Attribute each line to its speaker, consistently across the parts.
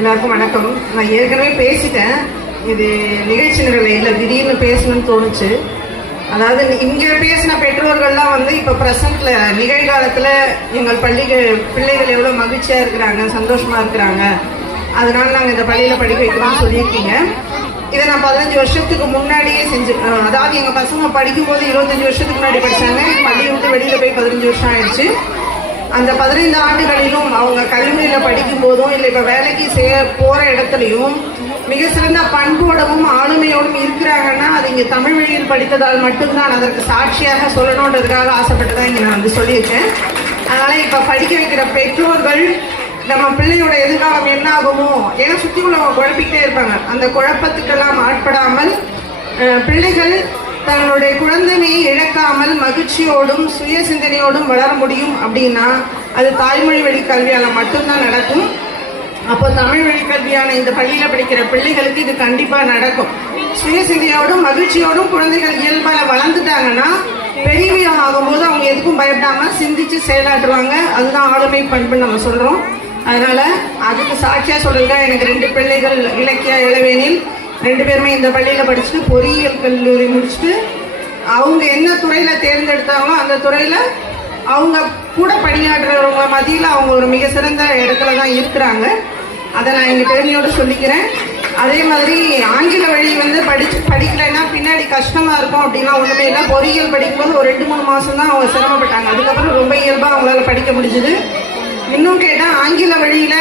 Speaker 1: எல்லாருக்கும் வணக்கம். நான் ஏற்கனவே பேசிட்டேன். இது நிகழ்ச்சி நிரலை இல்லை திடீர்னு பேசணும்னு தோணுச்சு. அதாவது இங்கே பேசின பெற்றோர்கள்லாம் வந்து இப்போ ப்ரெசண்டில் நிகழ்காலத்தில் எங்கள் பள்ளிகள் பிள்ளைகள் எவ்வளோ மகிழ்ச்சியாக இருக்கிறாங்க சந்தோஷமாக இருக்கிறாங்க. அதனால நாங்கள் இந்த பள்ளியில் படிக்க வைக்கிறோம்னு சொல்லியிருக்கீங்க. இதை நான் பதினஞ்சு வருஷத்துக்கு முன்னாடியே செஞ்சு அதாவது எங்கள் பசங்க படிக்கும்போது இருபத்தஞ்சு வருஷத்துக்கு முன்னாடி படிச்சாங்க. பள்ளியை விட்டு வெளியில் போய் பதினஞ்சு வருஷம் ஆயிடுச்சு. அந்த பதினைந்து ஆண்டுகளிலும் அவங்க கல்வி கல்லூரியில படிக்கும் போதும் இல்லை இப்ப வேலைக்கு செய்ய போற இடத்துலயும் மிக சிறந்த பண்போடவும் ஆளுமையோடும் இருக்கிறாங்கன்னா அது இங்க தமிழ் வழியில் படித்ததால் மட்டும்தான் அதற்கு சாட்சியாக சொல்லணுன்றதுக்காக ஆசைப்பட்டு தான் இங்க நான் வந்து சொல்லியிருக்கேன் அதனால இப்ப படிக்க வைக்கிற பெற்றோர்கள் நம்ம பிள்ளையோட எதிர்காலம் என்ன ஆகுமோ ஏன்னா சுத்தி உள்ளவங்க குழப்பிக்கிட்டே இருப்பாங்க. அந்த குழப்பத்துக்கெல்லாம் ஆட்படாமல் பிள்ளைகள் தங்களுடைய குழந்தைமையை இழக்காமல் மகிழ்ச்சியோடும் சுய சிந்தனையோடும் வளர முடியும் அப்படின்னா அது தாய்மொழி வழி கல்வியால மட்டும்தான் நடக்கும். அப்போ தமிழ் வழி கல்வியான இந்த பள்ளியில படிக்கிற பிள்ளைகளுக்கு இது கண்டிப்பா நடக்கும். சுய சிந்தனையோடும் மகிழ்ச்சியோடும் குழந்தைகள் இயல்பால வளர்ந்துட்டாங்கன்னா பெரியவியம் ஆகும்போது அவங்க எதுக்கும் பயப்படாம சிந்திச்சு செயலாற்றுவாங்க. அதுதான் ஆளுமை பண்புன்னு நம்ம சொல்றோம். அதனால அதுக்கு சாட்சியா சொல்றதுக்கா எனக்கு ரெண்டு பிள்ளைகள் இலக்கிய இளவேனில் ரெண்டு பேருமே இந்த பள்ளியில் படிச்சுட்டு பொறியியல் கல்லூரி முடிச்சுட்டு அவங்க என்ன துறையில் தேர்ந்தெடுத்தாங்களோ அந்த துறையில் அவங்க கூட பணியாற்றுறவங்க மத்தியில் அவங்க ஒரு மிக சிறந்த இடத்துல தான் இருக்கிறாங்க. அதை நான் எங்கள் பெருமையோடு சொல்லிக்கிறேன். அதே மாதிரி ஆங்கில வழி வந்து படிச்சு படிக்கலைன்னா பின்னாடி கஷ்டமாக இருக்கும் அப்படின்னா ஒன்றுமே இல்லை. பொறியியல் படிக்கும்போது ஒரு ரெண்டு மூணு மாதம் தான் அவங்க சிரமப்பட்டாங்க. அதுக்கப்புறம் ரொம்ப இயல்பாக அவங்களால படிக்க முடிஞ்சுது. இன்னும் கேட்டால் ஆங்கில வழியில்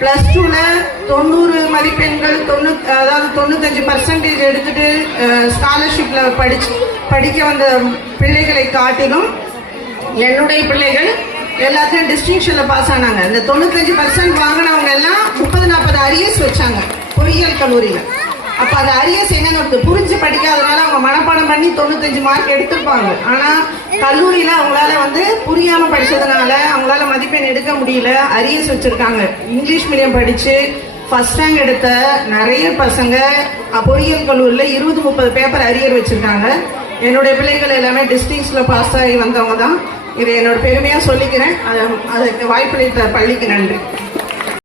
Speaker 1: பிளஸ் டூல தொண்ணூறு மதிப்பெண்கள் தொண்ணூ அதாவது தொண்ணூத்தஞ்சு பர்சன்டேஜ் எடுத்துட்டு ஸ்காலர்ஷிப்ல படிச்சு படிக்க வந்த பிள்ளைகளை காட்டிலும் என்னுடைய பிள்ளைகள் எல்லாத்தையும் டிஸ்டிங்ஷன்ல பாஸ் ஆனாங்க. இந்த தொண்ணூத்தஞ்சு பர்சன்ட் வாங்கினவங்க எல்லாம் முப்பது நாற்பது அரியர்ஸ் வச்சாங்க பொறியியல் கல்லூரியில். அப்ப அது அரியர்ஸ் என்னன்னு புரிஞ்சு படிக்காதனால அவங்க மனப்பாடம் பண்ணி தொண்ணூத்தஞ்சு மார்க் எடுத்திருப்பாங்க. ஆனா கல்லூரியில அவங்களால வந்து புரியாம படிச்சதுனால அவங்களால மதிப்பெண் எடுக்க முடியல. அரியர்ஸ் வச்சிருக்காங்க. இங்கிலீஷ் மீடியம் படிச்சு ஃபர்ஸ்ட் ரேங்க் எடுத்த நிறைய பசங்க பொறியியல் கல்லூரியில இருபது முப்பது பேப்பர் அரியர் வச்சிருக்காங்க. என்னுடைய பிள்ளைகள் எல்லாமே டிஸ்ட்ரிக்ஸ்ல பாஸ் ஆகி வந்தவங்க தான். இதை என்னோட பெருமையா சொல்லிக்கிறேன். அது- அதுக்கு வாய்ப்பளித்த பள்ளிக்கு நன்றி.